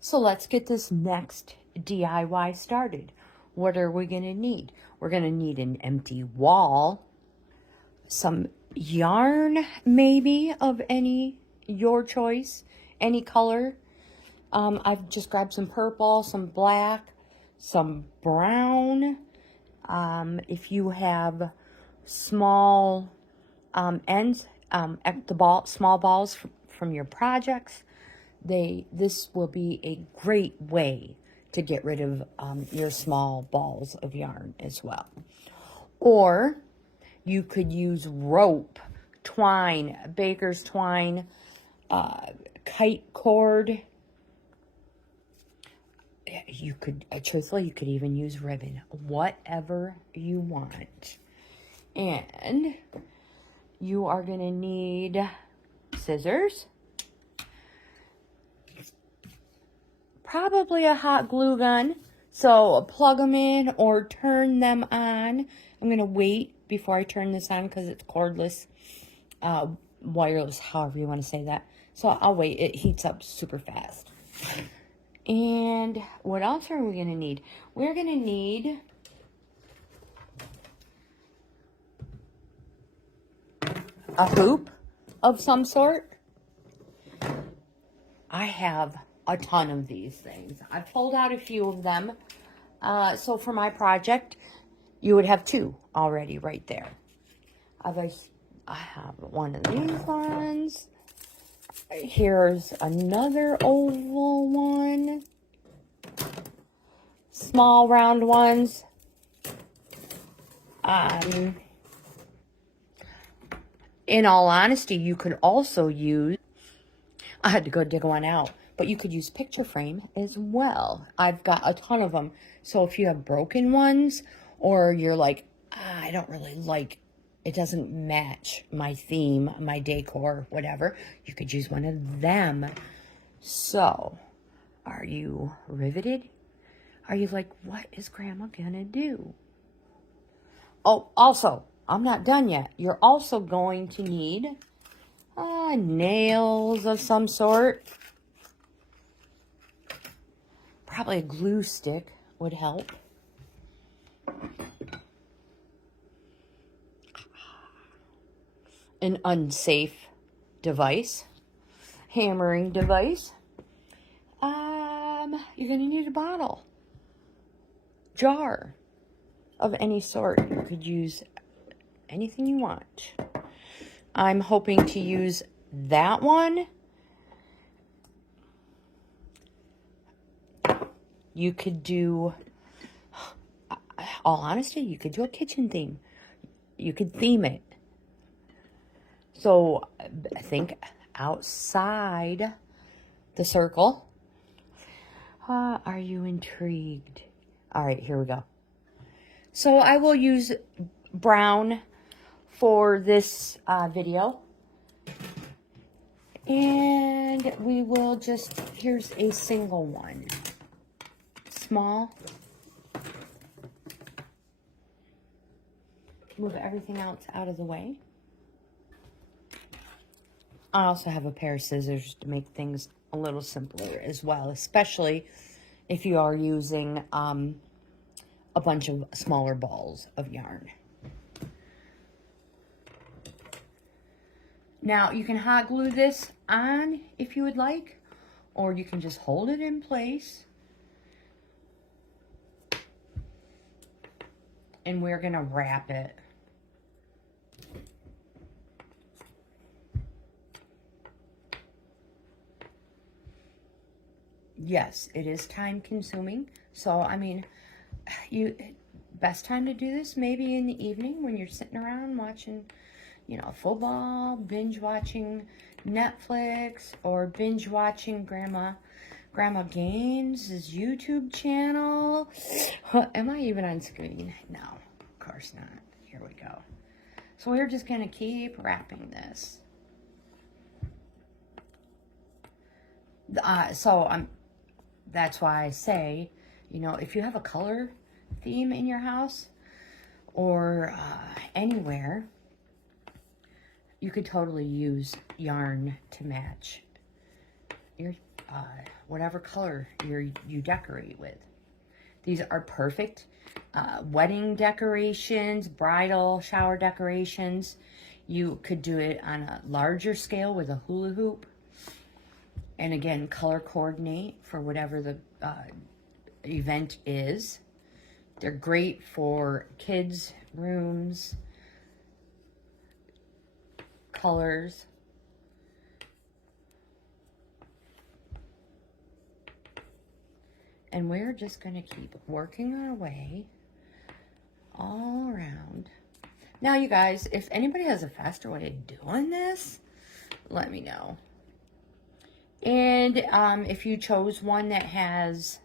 So let's get this next DIY started. What are we going to need? We're going to need an empty wall, some yarn maybe of your choice, any color. I've just grabbed some purple, some black, some brown. If you have small ends, small balls from your projects, this will be a great way to get rid of your small balls of yarn as well. Or you could use rope, twine, baker's twine, kite cord. You could, truthfully, you could even use ribbon, whatever you want. And you are going to need scissors, probably a hot glue gun. So plug them in or turn them on. I'm going to wait before I turn this on because it's cordless, wireless, however you want to say that. So I'll wait. It heats up super fast. And what else are we going to need? We're going to need a hoop of some sort. I have a ton of these things. I've pulled out a few of them. So for my project, you would have two already right there. I have one of these ones. Here's another oval one. Small round ones. In all honesty, you could also use, I had to go dig one out, but you could use picture frame as well. I've got a ton of them. So if you have broken ones, or you're like, I don't really like, it doesn't match my theme, my decor, whatever, you could use one of them. So, are you riveted? Are you like, what is Grandma gonna do? Oh, also, I'm not done yet. You're also going to need nails of some sort. Probably a glue stick would help. An unsafe device, hammering device. You're going to need a bottle, jar of any sort. You could use anything you want. I'm hoping to use that one. You could do, all honesty, you could do a kitchen theme. You could theme it. So I think outside the circle. Are you intrigued? All right, here we go. So I will use brown for this video. And we will just, here's a single one. Small. Move everything else out of the way. I also have a pair of scissors to make things a little simpler as well, especially if you are using a bunch of smaller balls of yarn. Now, you can hot glue this on if you would like, or you can just hold it in place. And we're going to wrap it. Yes, it is time consuming. So, I mean, best time to do this maybe in the evening when you're sitting around watching, football, binge watching Netflix, or binge watching Grandma Gaines' YouTube channel. Am I even on screen? No, of course not. Here we go. So we're just going to keep wrapping this. That's why I say, if you have a color theme in your house or anywhere, you could totally use yarn to match your whatever color you decorate with. These are perfect wedding decorations, bridal shower decorations. You could do it on a larger scale with a hula hoop. And again, color coordinate for whatever the event is. They're great for kids' rooms, colors. And we're just going to keep working our way all around. Now, you guys, if anybody has a faster way of doing this, let me know. And if you chose one that has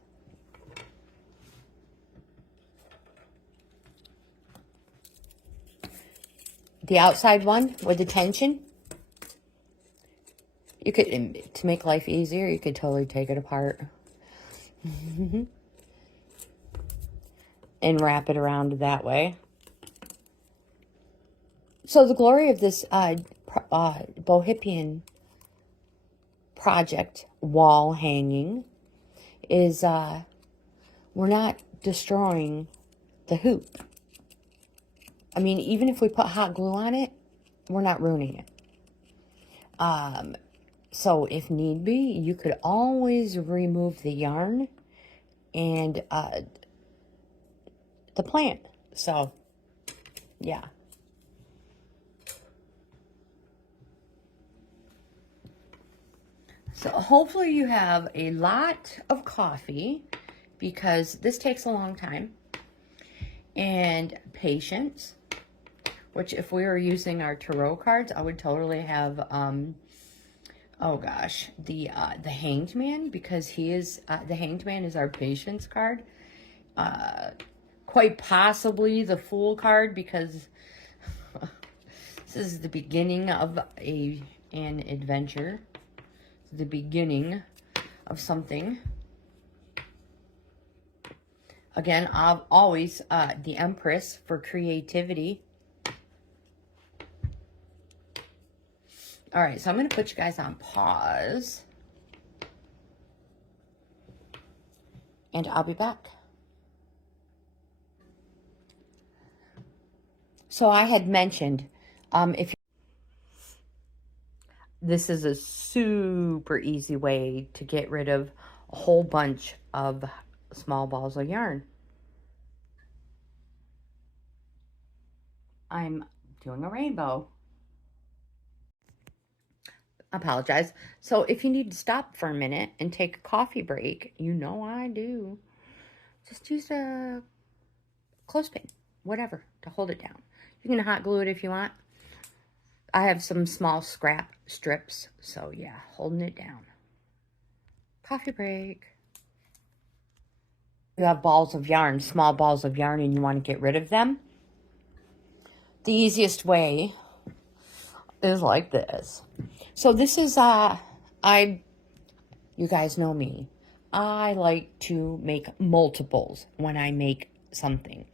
the outside one with the tension, you could, to make life easier, you could totally take it apart. And wrap it around that way. So the glory of this Bohippian project wall hanging is we're not destroying the hoop. I mean, even if we put hot glue on it, we're not ruining it. So if need be, you could always remove the yarn and the plant. So, yeah. So hopefully you have a lot of coffee, because this takes a long time, and patience, which if we were using our tarot cards, I would totally have oh gosh, the Hanged Man, because he is the Hanged Man is our patience card. Quite possibly the Fool card, because this is the beginning of an adventure, the beginning of something. Again, I've always the Empress for creativity. All right, so I'm going to put you guys on pause. And I'll be back. So I had mentioned, this is a super easy way to get rid of a whole bunch of small balls of yarn. I'm doing a rainbow. Apologize. So if you need to stop for a minute and take a coffee break, you know I do, just use a clothespin, whatever, to hold it down. You can hot glue it if you want. I have some small scrap strips, so yeah, holding it down. Coffee break. You have balls of yarn, small balls of yarn, and you want to get rid of them. The easiest way is like this. So this is, you guys know me. I like to make multiples when I make something,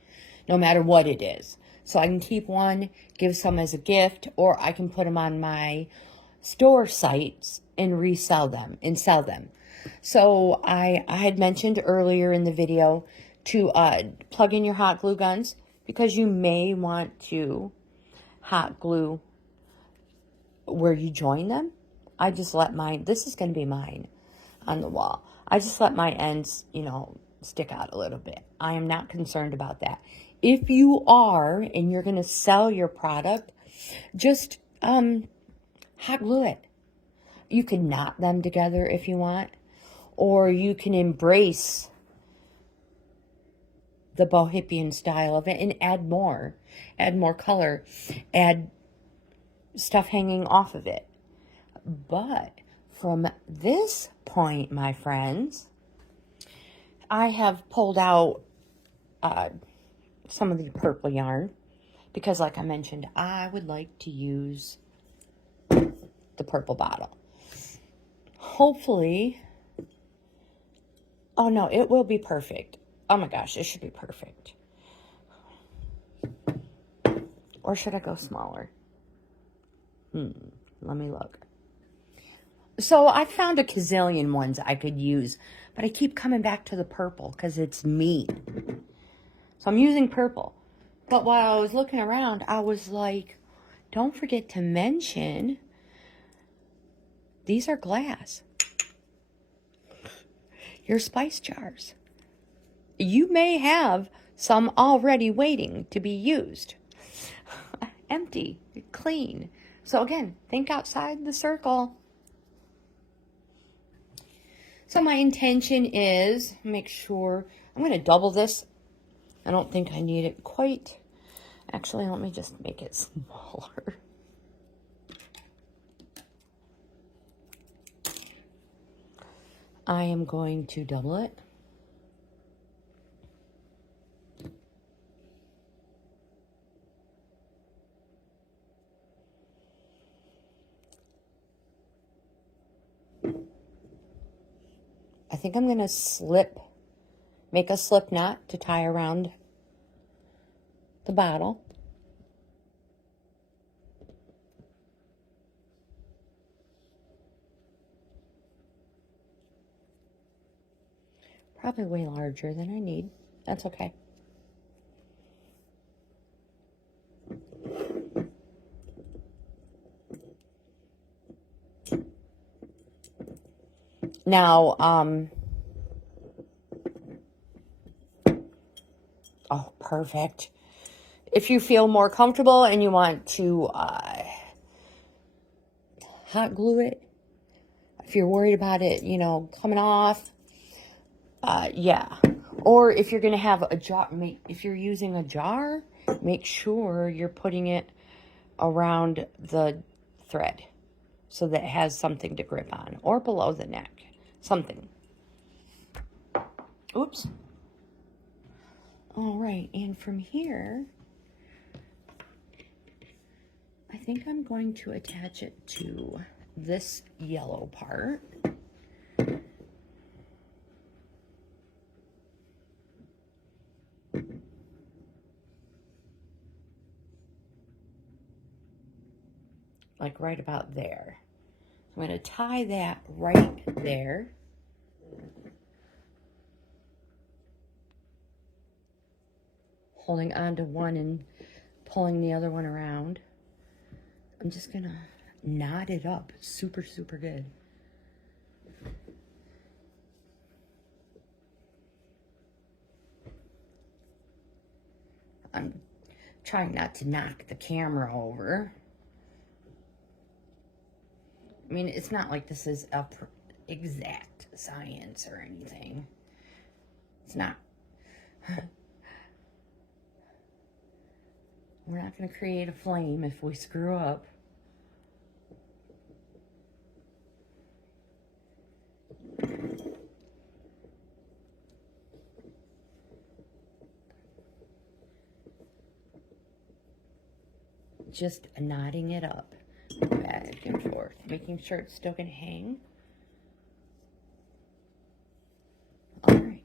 no matter what it is. So I can keep one, give some as a gift, or I can put them on my store sites and resell them and sell them. So I had mentioned earlier in the video to plug in your hot glue guns, because you may want to hot glue where you join them. I just let mine, this is going to be mine on the wall. I just let my ends, you know, stick out a little bit. I am not concerned about that. If you are, and you're going to sell your product, just hot glue it. You can knot them together if you want, or you can embrace the Bohippian style of it and add more color, add stuff hanging off of it. But from this point, my friends, I have pulled out some of the purple yarn, because like I mentioned, I would like to use the purple bottle. Hopefully, oh no, it will be perfect. Oh my gosh, it should be perfect. Or should I go smaller? Let me look. So I found a gazillion ones I could use, but I keep coming back to the purple because it's me. So I'm using purple. But while I was looking around, I was like, don't forget to mention, these are glass. Your spice jars. You may have some already waiting to be used. Empty, clean. So again, think outside the circle. So my intention is, make sure, I'm going to double this. I don't think I need it quite. Actually, let me just make it smaller. I am going to double it. I think I'm going to make a slip knot to tie around the bottle. Probably way larger than I need. That's okay. Now, oh, perfect. If you feel more comfortable and you want to hot glue it, if you're worried about it, you know, coming off, yeah. Or if you're going to have a jar, if you're using a jar, make sure you're putting it around the thread so that it has something to grip on, or below the neck, something. Oops. All right, and from here, I think I'm going to attach it to this yellow part. Like right about there. I'm going to tie that right there. Holding on to one and pulling the other one around. I'm just going to knot it up super, super good. I'm trying not to knock the camera over. I mean, it's not like this is a exact science or anything. It's not. We're not going to create a flame if we screw up. Just knotting it up back and forth, making sure it's still going to hang. All right.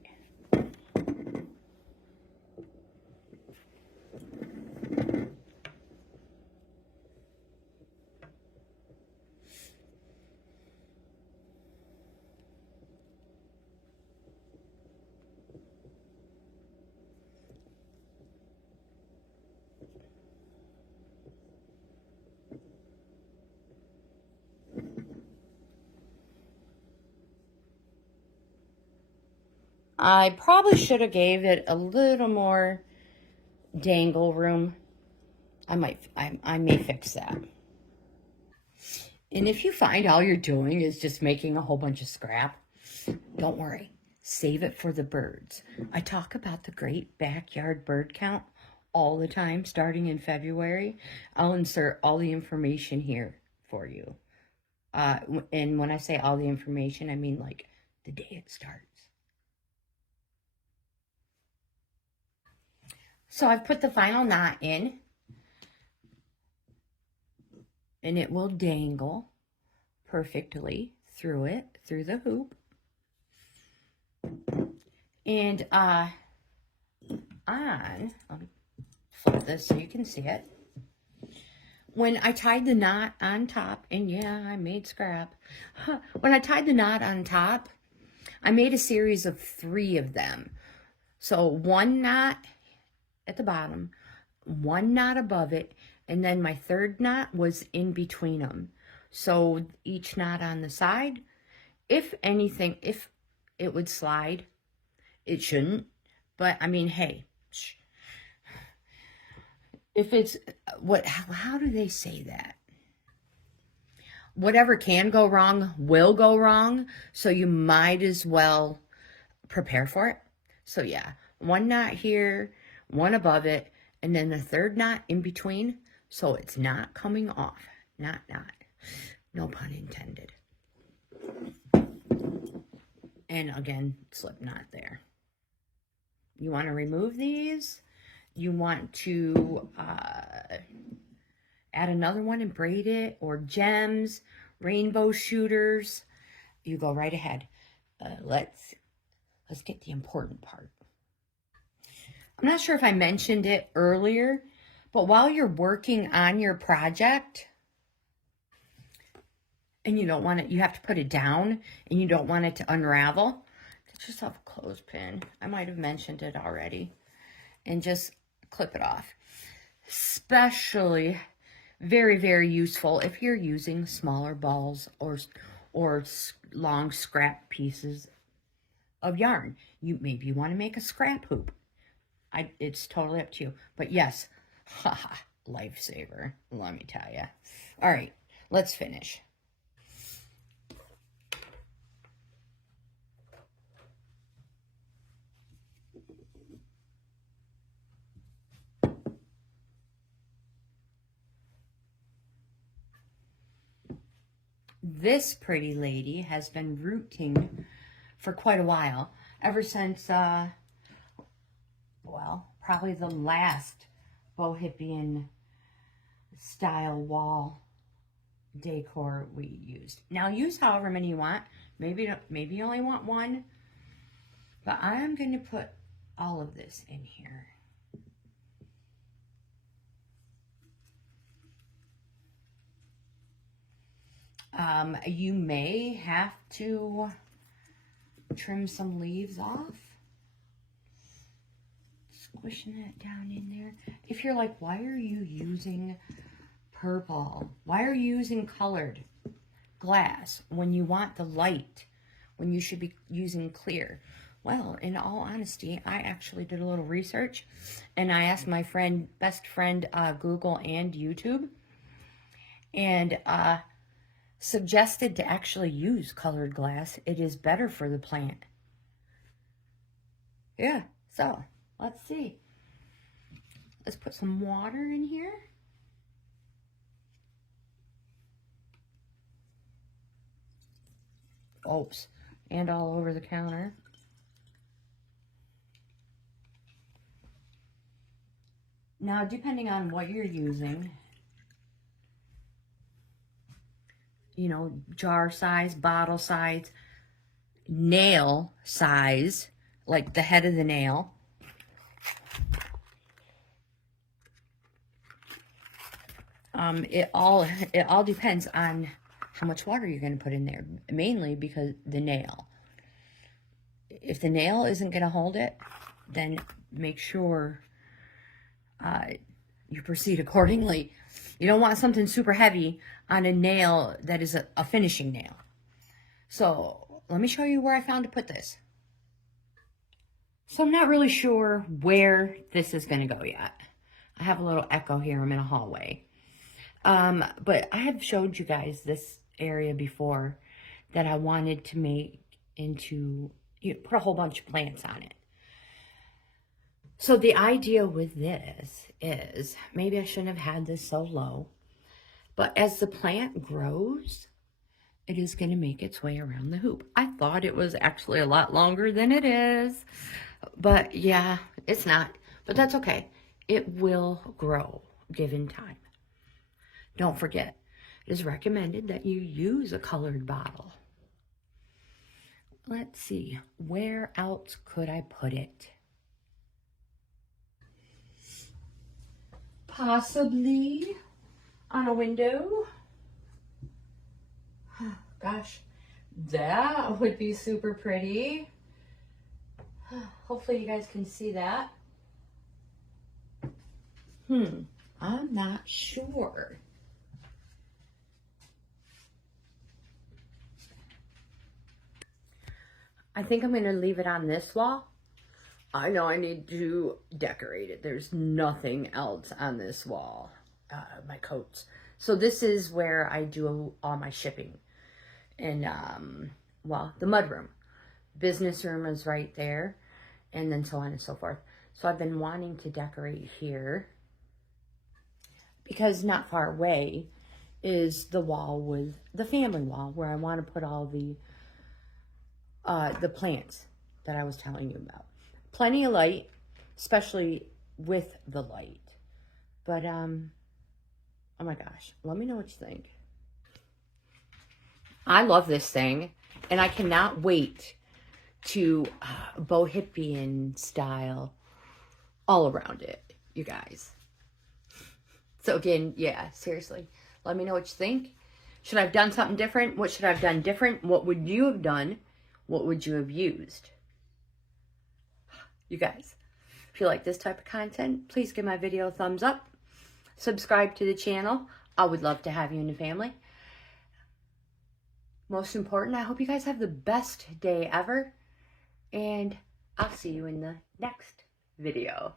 I probably should have gave it a little more dangle room. I may fix that. And if you find all you're doing is just making a whole bunch of scrap, don't worry. Save it for the birds. I talk about the great backyard bird count all the time, starting in February. I'll insert all the information here for you. And when I say all the information, I mean like the day it starts. So I've put the final knot in, and it will dangle perfectly through it, through the hoop. And let me flip this so you can see it. when I tied the knot on top, and yeah, I made scrap. When I tied the knot on top, I made a series of 3 of them. So 1 knot at the bottom, 1 knot above it, and then my 3rd knot was in between them. So each knot on the side, if anything, if it would slide, it shouldn't. But I mean, hey, if it's how do they say that? Whatever can go wrong will go wrong. So you might as well prepare for it. So yeah, 1 knot here, 1 above it, and then the 3rd knot in between. So it's not coming off. Not. No pun intended. And again, slip knot there. You want to remove these. You want to add another one and braid it, or gems, rainbow shooters. You go right ahead. Let's get the important part. I'm not sure if I mentioned it earlier, but while you're working on your project, and you don't want it, you have to put it down, and you don't want it to unravel, get yourself a clothespin. I might have mentioned it already. And just clip it off. Especially very, very useful if you're using smaller balls or long scrap pieces of yarn. Maybe you want to make a scrap hoop. It's totally up to you. But yes, haha, lifesaver, let me tell you. All right, let's finish. This pretty lady has been rooting for quite a while, ever since, well, probably the last Bohippian style wall decor we used. Now use however many you want. Maybe you only want 1, but I'm going to put all of this in here. You may have to trim some leaves off. Squishing that down in there. If you're like, why are you using purple? Why are you using colored glass when you want the light, when you should be using clear? Well, in all honesty, I actually did a little research, and I asked my best friend, Google and YouTube, and suggested to actually use colored glass. It is better for the plant. Yeah, so let's see. Let's put some water in here. Oops, and all over the counter. Now, depending on what you're using, you know, jar size, bottle size, nail size, like the head of the nail. It all depends on how much water you're going to put in there, mainly because the nail. If the nail isn't going to hold it, then make sure you proceed accordingly. You don't want something super heavy on a nail that is a finishing nail. So let me show you where I found to put this. So I'm not really sure where this is going to go yet. I have a little echo here. I'm in a hallway. But I have showed you guys this area before that I wanted to make into, put a whole bunch of plants on it. So the idea with this is, maybe I shouldn't have had this so low, but as the plant grows, it is going to make its way around the hoop. I thought it was actually a lot longer than it is, but yeah, it's not, but that's okay. It will grow given time. Don't forget, it is recommended that you use a colored bottle. Let's see, where else could I put it? Possibly on a window. Gosh, that would be super pretty. Hopefully you guys can see that. I'm not sure. I think I'm going to leave it on this wall. I know I need to decorate it. There's nothing else on this wall. My coats. So this is where I do all my shipping. And, well, the mudroom. Business room is right there. And then so on and so forth. So I've been wanting to decorate here. Because not far away is the wall with the family wall. Where I want to put all the plants that I was telling you about. Plenty of light, especially with the light. But, oh my gosh, let me know what you think. I love this thing, and I cannot wait to Bohippian style all around it, you guys. So again, yeah, seriously, let me know what you think. Should I have done something different? What should I have done different? What would you have done? What would you have used? You guys, if you like this type of content, please give my video a thumbs up. Subscribe to the channel. I would love to have you in the family. Most important, I hope you guys have the best day ever. And I'll see you in the next video.